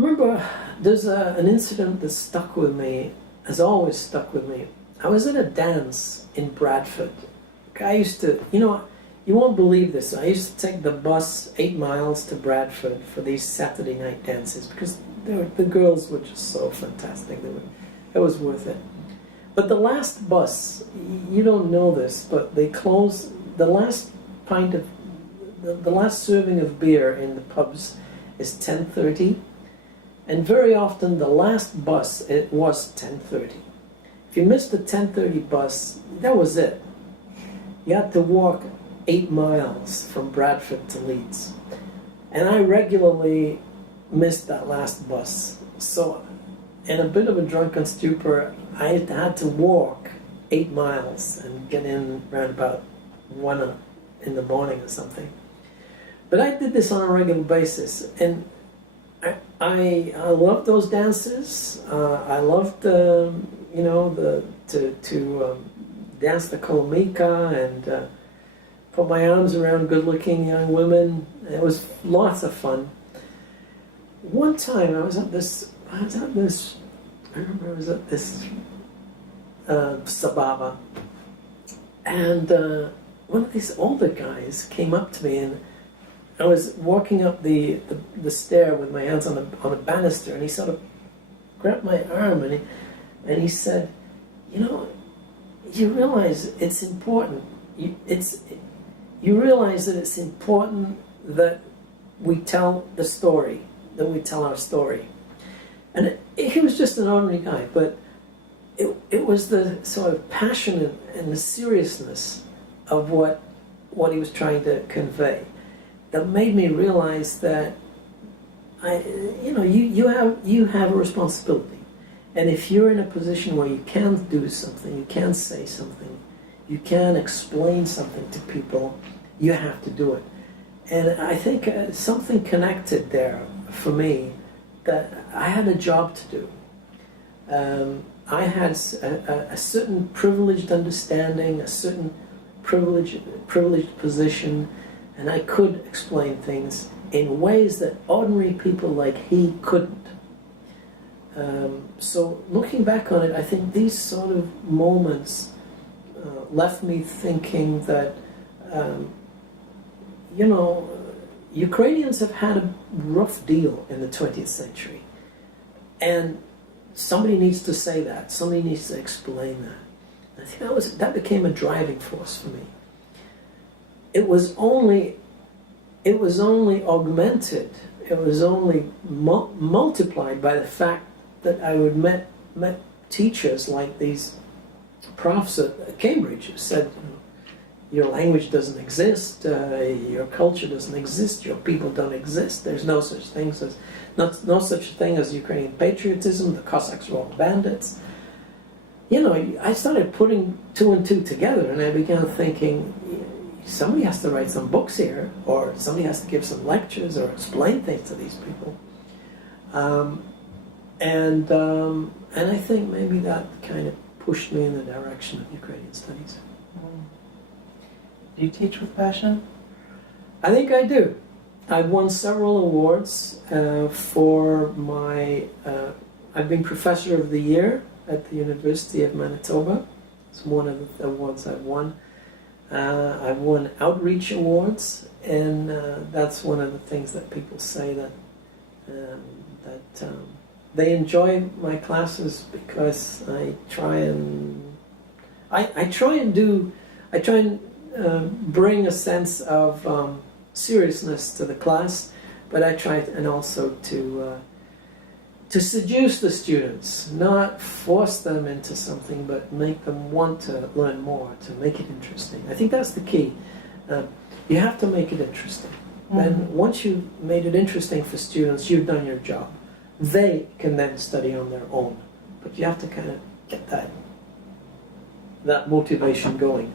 remember there's an incident that stuck with me, has always stuck with me. I was at a dance in Bradford. I used to, you won't believe this, I used to take the bus 8 miles to Bradford for these Saturday night dances because the girls were just so fantastic. It was worth it. But the last bus, you don't know this, but they close, the last pint of, the last serving of beer in the pubs is 10:30, and very often the last bus, it was 10:30. If you missed the 10:30 bus, that was it. You had to walk 8 miles from Bradford to Leeds. And I regularly missed that last bus. So, in a bit of a drunken stupor, I had to walk 8 miles and get in around about 1 in the morning or something. But I did this on a regular basis, and I loved those dances. I loved to dance the kolomika and put my arms around good-looking young women. It was lots of fun. One time I was at this Sababa, and one of these older guys came up to me, and I was walking up the stair with my hands on a banister, and he sort of grabbed my arm, and he said, you realize it's important. You realize that it's important that we tell the story, that we tell our story. And he was just an ordinary guy, but it was the sort of passion and the seriousness of what he was trying to convey that made me realize that you have a responsibility. And if you're in a position where you can do something, you can say something, you can explain something to people, you have to do it. And I think something connected there for me, that I had a job to do. I had a certain privileged understanding, a certain privileged position, and I could explain things in ways that ordinary people like he couldn't. So looking back on it, I think these sort of moments left me thinking that, Ukrainians have had a rough deal in the 20th century. And somebody needs to say that. Somebody needs to explain that. I think that became a driving force for me. It was only augmented, it was only multiplied by the fact that I would met teachers like these profs at Cambridge who said, your language doesn't exist, your culture doesn't exist, your people don't exist, there's no such thing as Ukrainian patriotism, the Cossacks were all bandits. I started putting 2 and 2 together, and I began thinking, somebody has to write some books here, or somebody has to give some lectures or explain things to these people. And I think maybe that kind of pushed me in the direction of Ukrainian studies. Do you teach with passion? I think I do. I've won several awards for my... I've been Professor of the Year at the University of Manitoba. It's one of the awards I've won. I've won outreach awards, and that's one of the things that people say that they enjoy my classes because I try and bring a sense of seriousness to the class, but I try and also to seduce the students, not force them into something, but make them want to learn more, to make it interesting. I think that's the key. You have to make it interesting. Then once you've made it interesting for students, you've done your job. They can then study on their own, but you have to kind of get that motivation going.